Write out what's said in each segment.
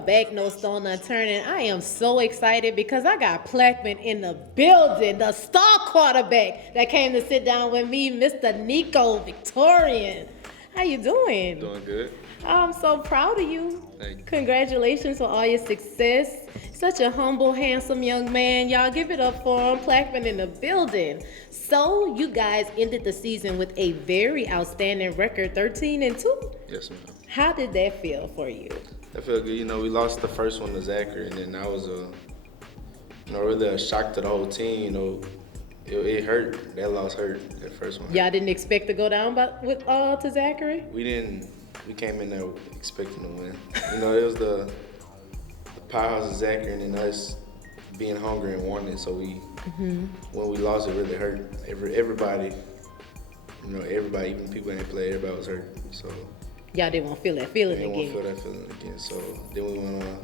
back, No Stone Unturned, and I am so excited because I got Plaquemine in the building, the star quarterback that came to sit down with me, Mr. Nico Victorian. How you doing? Doing good. I'm so proud of you. Thank you. Congratulations on all your success. Such a humble, handsome young man. Y'all give it up for him. Plaquemine in the building. So you guys ended the season with a very outstanding record, 13-2. Yes, ma'am. How did that feel for you? That felt good. We lost the first one to Zachary, and then that was really a shock to the whole team. It hurt. That loss hurt. That first one. Y'all didn't expect to go down to Zachary? We didn't. We came in there expecting to win. It was the powerhouse of Zachary and then us being hungry and wanting it. So when we lost, it really hurt. Everybody, everybody, even people that didn't play, everybody was hurt. So y'all didn't want to feel that feeling didn't again. want to feel that feeling again. So then we went on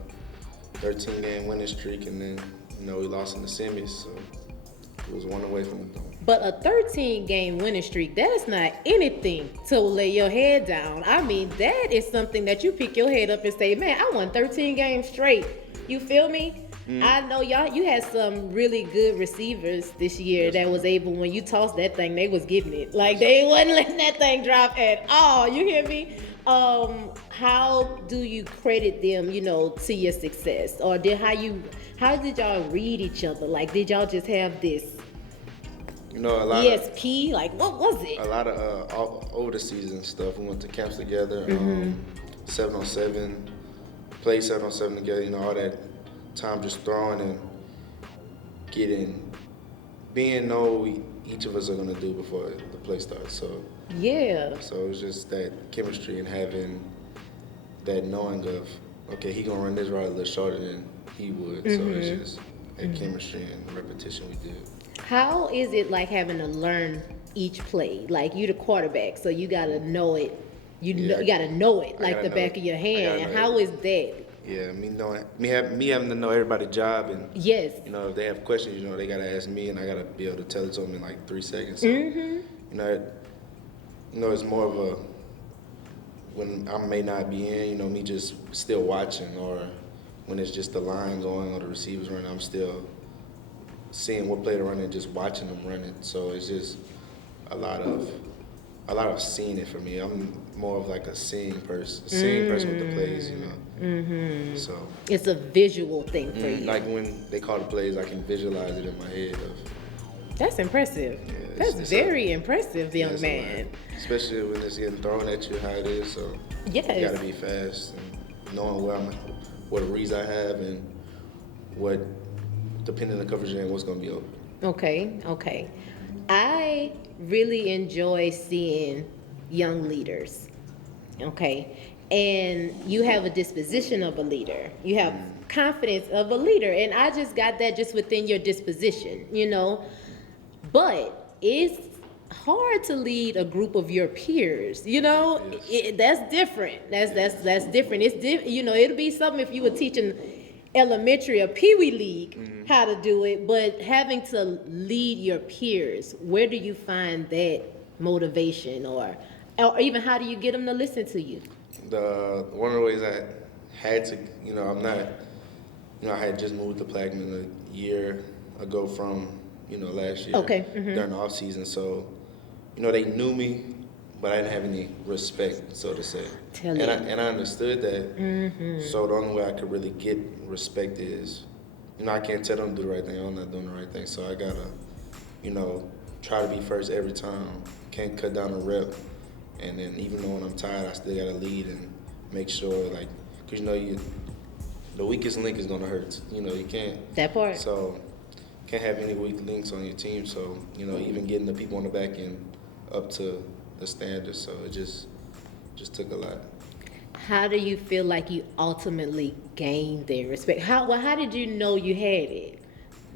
a 13-game winning streak, and then we lost in the semis. So it was one away from the throne. But a 13-game winning streak, that is not anything to lay your head down. I mean, that is something that you pick your head up and say, man, I won 13 games straight. You feel me? I know you had some really good receivers this year that was able, when you tossed that thing, they was getting it. Like, they wasn't letting that thing drop at all. You hear me? How do you credit them, to your success? Or how did y'all read each other? Like, did y'all just have this a lot ESP? Like, what was it? A lot of over the season stuff. We went to camps together, 7-on-7, played 7-on-7 together. All that time just throwing and being each of us are gonna do before the play starts. So yeah. So it was just that chemistry and having that knowing of, okay, he gonna run this route a little shorter than he would. So it's just that chemistry and repetition we did. How is it like having to learn each play? Like, you the quarterback, so you gotta know it. You gotta know it like the back of your hand. How is that? Yeah, me having to know everybody's job, and yes, if they have questions, they gotta ask me, and I gotta be able to tell it to them in like 3 seconds. So, it's more of a, when I may not be in, me just still watching, or when it's just the line going or the receivers running, I'm still seeing what play to run and just watching them run it. So it's just a lot of seeing it for me. I'm more of like a seeing person with the plays, So it's a visual thing for you. Like when they call the plays, I can visualize it in my head. That's impressive. Yeah, That's very impressive, young man. Especially when it's getting thrown at you, how it is. So yes, you gotta be fast and knowing what reads I have and what, depending on the coverage and what's gonna be open. Okay. I really enjoy seeing young leaders. Okay. And you have a disposition of a leader. You have confidence of a leader. And I just got that just within your disposition, But it's hard to lead a group of your peers, that's different. That's different. It's it'll be something if you were teaching elementary or Pee-wee League how to do it, but having to lead your peers, where do you find that motivation, or even how do you get them to listen to you? One of the ways I had to, I'm not, I had just moved to Plaquemine a year ago from, last year. Okay. During the off season, so, they knew me, but I didn't have any respect, so to say. And I understood that. So the only way I could really get respect is, I can't tell them to do the right thing. I'm not doing the right thing. So I gotta, try to be first every time. Can't cut down a rep. And then even though when I'm tired, I still gotta lead and make sure, like, cause the weakest link is gonna hurt. You can't. That part. So can't have any weak links on your team. So even getting the people on the back end up to the standards. So it just took a lot. How do you feel like you ultimately gained their respect? How did you know you had it?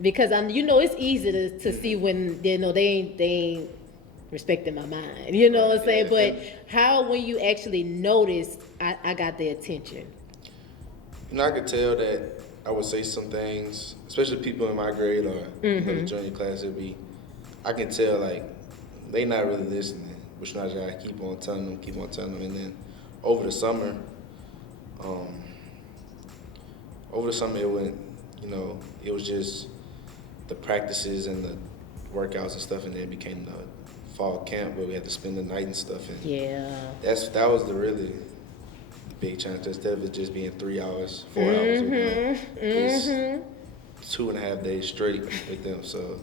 Because it's easy to see when they ain't respecting my mind. You know what I'm saying? But how, when you actually noticed, I got their attention? I could tell that I would say some things, especially people in my grade or the junior class. I can tell like they not really listening, which I gotta keep on telling them, and then over the summer, over the summer it went, it was just the practices and the workouts and stuff, and then it became the fall camp where we had to spend the night and stuff. And that was the really big challenge. Instead of it just being 3 hours, 4 hours with them, it's 2.5 days straight with them. So,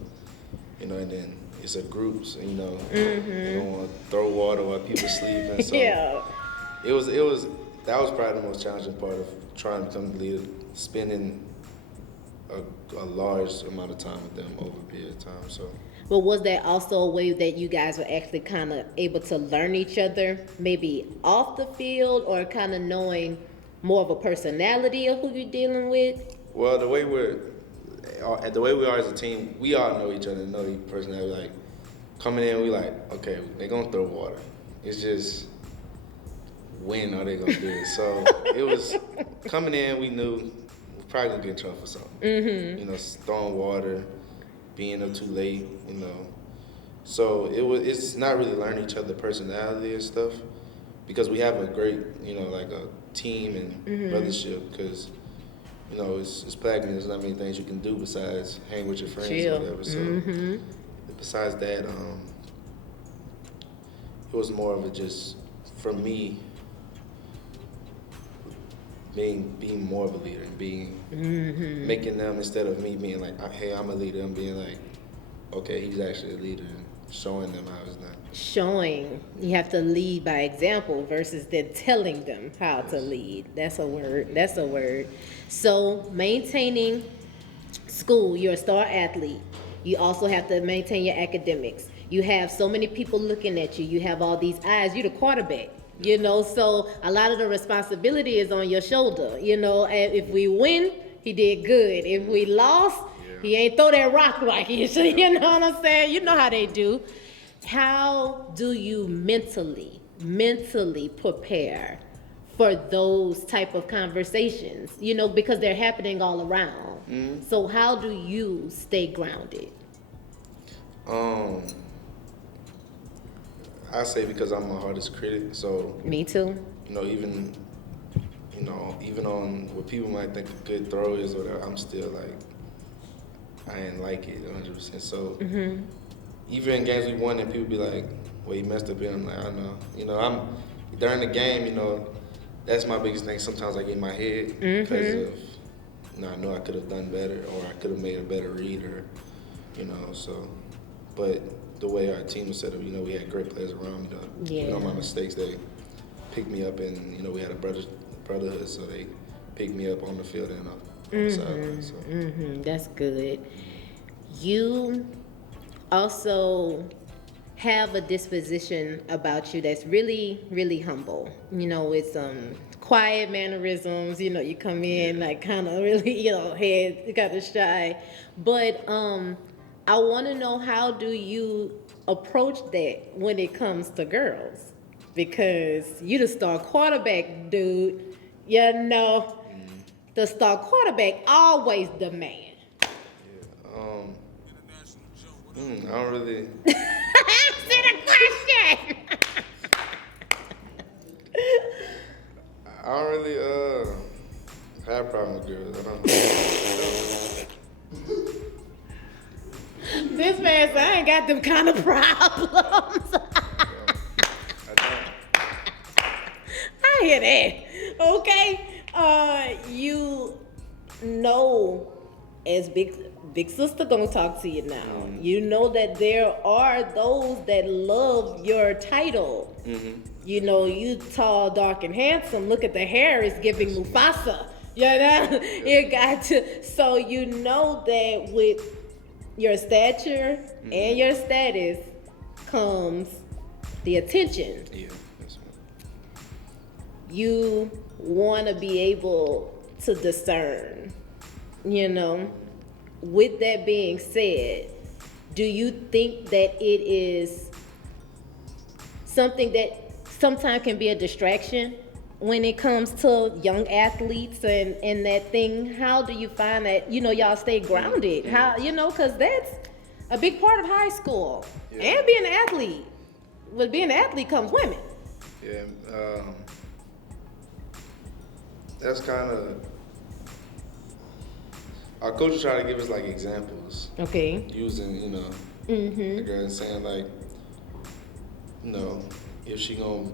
and then it's a group, so you don't want to throw water while people sleeping. So it was that was probably the most challenging part of trying to become the leader, spending a large amount of time with them over a period of time. So. But was that also a way that you guys were actually kind of able to learn each other, maybe off the field, or kind of knowing more of a personality of who you're dealing with? Well, the way we are as a team, we all know each other, know each personality. Like coming in, we like, okay, they're gonna throw water. It's just when are they gonna do it? So it was coming in, we knew we probably gonna get in trouble for something. Throwing water, being up too late, So it's not really learning each other's personality and stuff, because we have a great, like a team and brothership, because, it's Plaquemine, there's not many things you can do besides hang with your friends or whatever. So besides that, it was more of a just, for me, being more of a leader and making them, instead of me being like, hey, I'm a leader, I'm being like, okay, he's actually a leader, and showing them how it's done. Showing, you have to lead by example versus then telling them how to lead. That's a word. So maintaining school, you're a star athlete. You also have to maintain your academics. You have so many people looking at you. You have all these eyes. You're the quarterback. So a lot of the responsibility is on your shoulder. And if we win, he did good. If we lost, he ain't throw that rock like he should. You know what I'm saying? You know how they do. How do you mentally prepare for those type of conversations? Because they're happening all around. So how do you stay grounded? I say because I'm my hardest critic, so me too. Even on what people might think a good throw is, or whatever, I'm still like, I ain't like it 100%. So even in games we won, and people be like, "Well, you messed up here." I'm like, I know. I'm during the game. That's my biggest thing. Sometimes I get in my head because of, I know I could have done better, or I could have made a better read, or So, but the way our team was set up, we had great players around me. My mistakes, they picked me up, and we had a brotherhood, so they picked me up on the field and on the sideline. So. That's good. You also have a disposition about you that's really, really humble. It's quiet mannerisms. You come in like kind of really, head kind of shy, but I want to know, how do you approach that when it comes to girls? Because you the star quarterback, dude. The star quarterback always the man. I don't really. Answer the question. I don't really have a problem with girls. I don't. This man said, I ain't got them kind of problems. I hear that. Okay. As big sister gonna talk to you now. You know that there are those that love your title. You tall, dark, and handsome. Look at the hair; it's giving Mufasa. You got to. So that with your stature and your status comes the attention. Yeah, that's right. You want to be able to discern. With that being said, do you think that it is something that sometimes can be a distraction when it comes to young athletes and that thing? How do you find that, y'all stay grounded? How, because that's a big part of high school and being an athlete. With being an athlete comes women. Yeah, that's kind of our coach was trying to give us like examples. Okay. Using, the girl and saying like, if she gonna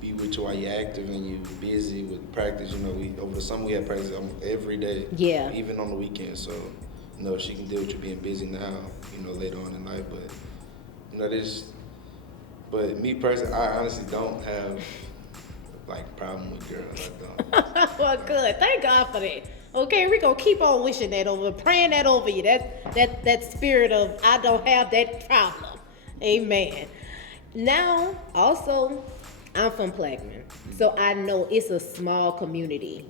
be with you while you're active and you busy with practice, we over the summer we had practice every day. Yeah. Even on the weekends. So, she can deal with you being busy now, later on in life. But, but me personally, I honestly don't have like problem with girls. I don't. Well, good. Thank God for that. Okay, we're gonna keep on wishing that over, praying that over you. That spirit of I don't have that problem. Amen. Now, also, I'm from Plaquemine, so I know it's a small community,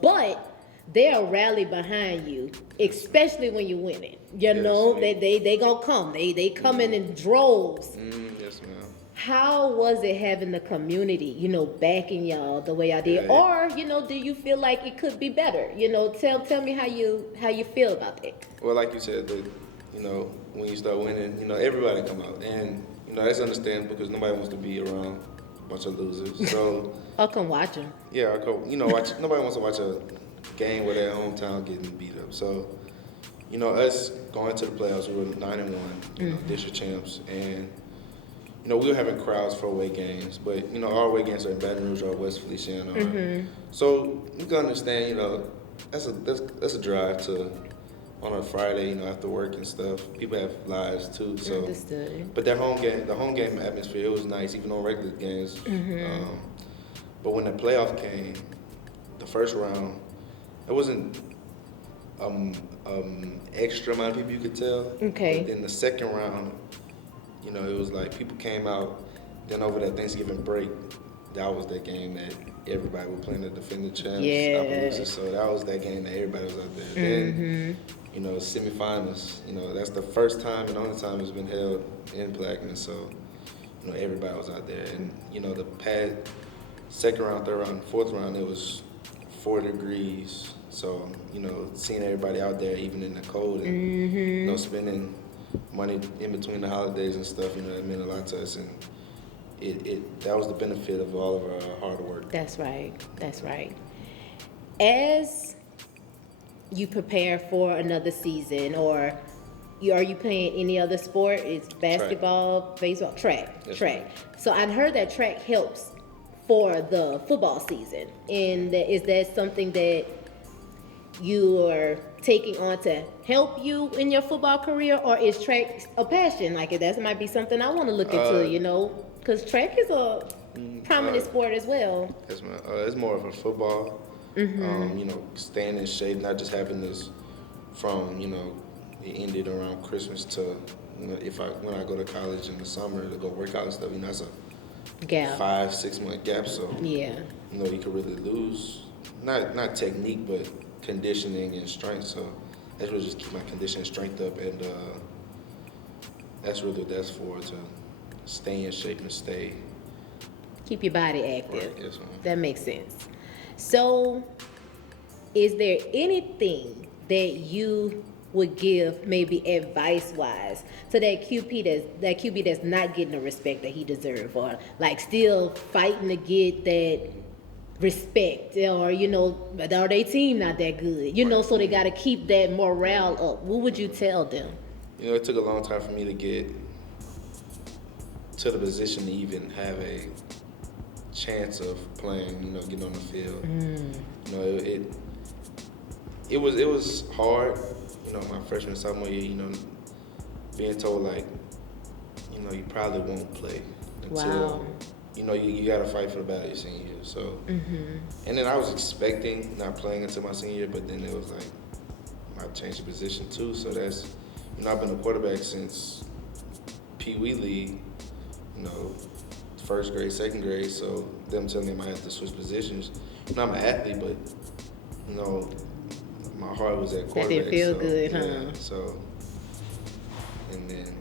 but they'll rally behind you, especially when you win it. They gonna come. They coming in droves. Yes, ma'am. How was it having the community, backing y'all the way I did? Yeah. Or, do you feel like it could be better? Tell me how you feel about that. Well, like you said, when you start winning, everybody come out. And, that's understandable because nobody wants to be around a bunch of losers. So I'll come watch them. Yeah, nobody wants to watch a game where their hometown getting beat up. So, us going to the playoffs, we were 9-1, district champs, and we were having crowds for away games, but our away games are in Baton Rouge or West Feliciana. So you can understand, that's a drive to on a Friday, after work and stuff. People have lives too, so. Understood. But the home game atmosphere, it was nice, even on regular games. But when the playoff came, the first round, it wasn't extra amount of people you could tell. Okay. But then the second round, it was like people came out. Then over that Thanksgiving break, that was that game that everybody was playing the defending champs. Yeah. So that was that game that everybody was out there. Then, semifinals. That's the first time and only time it's been held in Plaquemine. So, everybody was out there. And, the past second round, third round, fourth round, it was 4 degrees. So, seeing everybody out there, even in the cold, and spending money in between the holidays and stuff, it meant a lot to us. And that was the benefit of all of our hard work. That's right. As you prepare for another season, or are you playing any other sport? It's basketball, baseball, track. So I heard that track helps for the football season. And is that something that you are taking on to help you in your football career, or is track a passion? Like, that might be something I want to look into, because track is a prominent sport as well. It's more of a football. Staying in shape, not just having this from, it ended around Christmas to, when I go to college in the summer to go work out and stuff, that's a gap. 5-6 month gap. So, yeah. You could really lose, not technique, but conditioning and strength. So that's really just keep my conditioning strength up, and that's really what that's for, to stay in shape and keep your body active. Right, yes, ma'am. That makes sense. So, is there anything that you would give, maybe advice-wise, to that QB that's not getting the respect that he deserves, or like still fighting to get that respect, or or their team not that good, so they got to keep that morale up? What would you tell them? It took a long time for me to get to the position to even have a chance of playing, getting on the field. It was hard, my freshman, sophomore year, being told like, you probably won't play until, you got to fight for the battle your senior year. So, and then I was expecting not playing until my senior year, but then it was like, I changed the position too. So that's, I've been a quarterback since Pee Wee League, first grade, second grade, so them telling me I had to switch positions. I'm an athlete, but, my heart was at quarterback. That didn't feel good, huh? So, and then,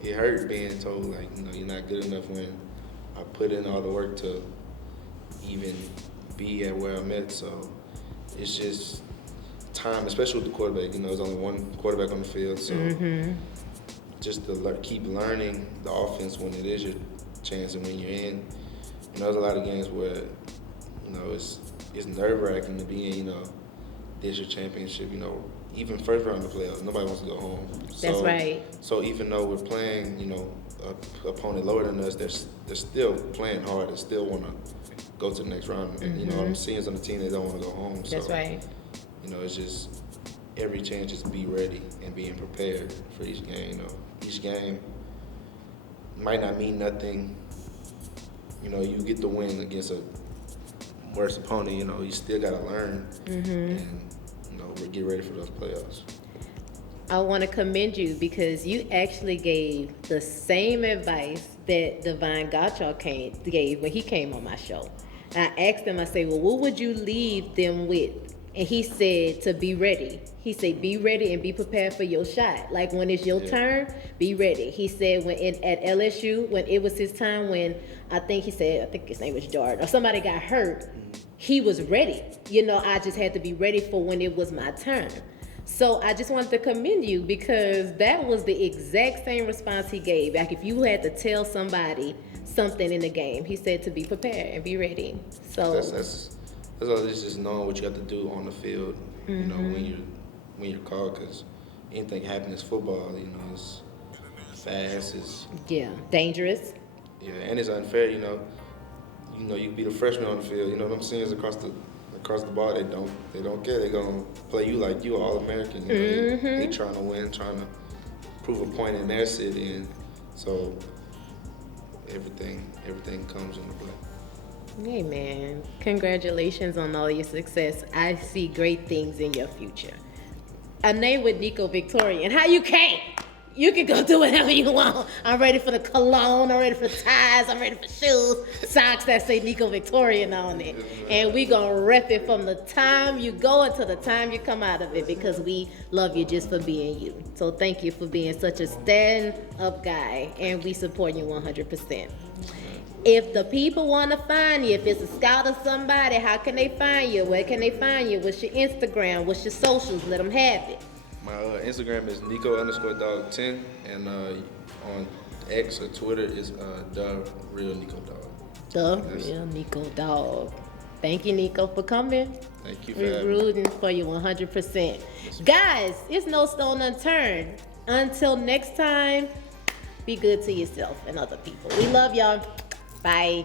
it hurt being told, like, you're not good enough when I put in all the work to even be at where I'm at. So, it's just time, especially with the quarterback. There's only one quarterback on the field, so just to keep learning the offense when it is your chance and when you're in. There's a lot of games where, it's it's nerve-wracking to be in, you know, district championship, you know, even first round of the playoffs. Nobody wants to go home. That's right. So even though we're playing, you know, a opponent lower than us, they're still playing hard and still want to go to the next round. And, you know, I'm seeing on the team, they don't want to go home. So, that's right. You know, it's just every chance just be ready and being prepared for each game. You know, each game might not mean nothing. You know, you get the win against a worse opponent. You know, you still got to learn and, you know, get ready for those playoffs. I want to commend you because you actually gave the same advice that Divine Gotcha gave when he came on my show. I asked him, I said, well, what would you leave them with? And he said to be ready. He said, be ready and be prepared for your shot. Like when it's your turn, be ready. He said at LSU, when it was his time, when I think his name was Jordan, or somebody got hurt, he was ready. You know, I just had to be ready for when it was my turn. So I just wanted to commend you because that was the exact same response he gave. Like if you had to tell somebody something in the game, he said to be prepared and be ready. So that's all. It's just knowing what you have to do on the field. You know, when you're called, because anything happens in football. You know, it's fast. It's dangerous. Yeah, and it's unfair. You know, you be the freshman on the field. You know what I'm saying? Across the ball, they don't care. They're gonna play you like you All American. You know, they trying to win, trying to prove a point in their city, and so everything comes into play. Hey man, congratulations on all your success. I see great things in your future. A name with Nico Victorian. How you can't? You can go do whatever you want. I'm ready for the cologne, I'm ready for ties, I'm ready for shoes, socks that say Nico Victorian on it. And we gonna rep it from the time you go until the time you come out of it because we love you just for being you. So thank you for being such a stand-up guy and we support you 100%. If the people want to find you, if it's a scout or somebody, how can they find you? Where can they find you? What's your Instagram? What's your socials? Let them have it. My Instagram is Nico_dog10, and on X or Twitter is the real Nico Dog. Real Nico Dog. Thank you, Nico, for coming. Thank you for We're having me. rooting for you 100%. Guys, it's no stone unturned. Until next time, be good to yourself and other people. We love y'all. Bye.